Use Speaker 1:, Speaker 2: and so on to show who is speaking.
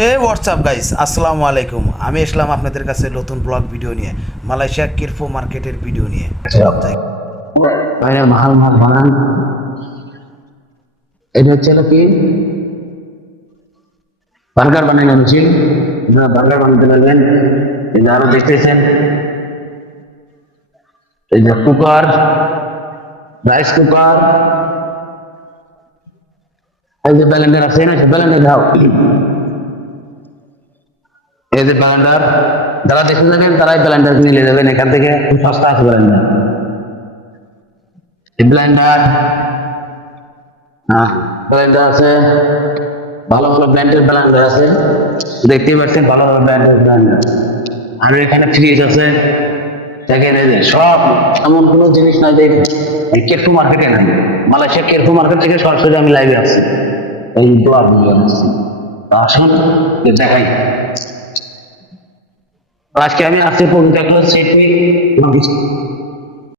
Speaker 1: হে WhatsApp guys আসসালামু আলাইকুম। আমি এসলাম আপনাদের কাছে নতুন ব্লগ ভিডিও নিয়ে, মালয়েশিয়া কিরফো মার্কেটের ভিডিও নিয়ে।
Speaker 2: মাল বানান। এটা হচ্ছে কি? বার্গার আপনারা বার্গার বানাতে এই যে আরও দেখতেছেন। এই যে কুকার, রাইস কুকার। এই যে ব্যালেন্ডার আছে না, ব্যালেন্ডার দাও। এই যে ব্যালেন্ডার যারা দেখতে যাবেন তারাই ব্যালেন্ডার নিয়ে যাবেন এখান থেকে খুব সস্তা আছে ব্যালেন্ডার আছে। ভালো ভালো ব্র্যান্ডের আছে। দেখতেই পাচ্ছেন, ভালো ভালো ব্র্যান্ডের আর এখানে ফ্রিজ আছে। দেখেন এই সব, এমন কোনো জিনিস নাই যে কেরফু মার্কেটে নাই। মালয়েশিয়া মার্কেট থেকে সরাসরি আমি লাইভে আসছি। এই আসছি আসুন, দেখাই। আজকে আমি আসছি পবিত্র সেট